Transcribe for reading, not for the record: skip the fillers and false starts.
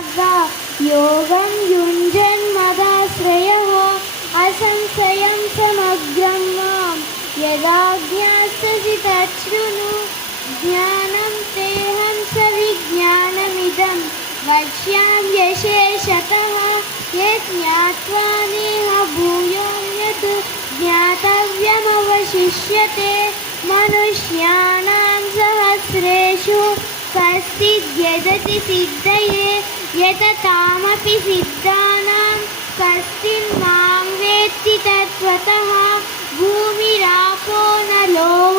योगं युञ्जन्मदाश्रयः असंशयं समग्रं मां यदा ज्ञास्यसि तच्छृणु ज्ञानं तेऽहं सविज्ञानमिदं वक्ष्याम्यशेषतः यत् ज्ञात्वा नेह भूयोऽन्यत् ज्ञातव्यमवशिष्यते मनुष्याणां सहस्रेषु कश्चिद् यजति सिद्धये यततामपि सिद्धानां कश्चिन् मां वेत्ति तत्त्वतः भूमिरापो नलो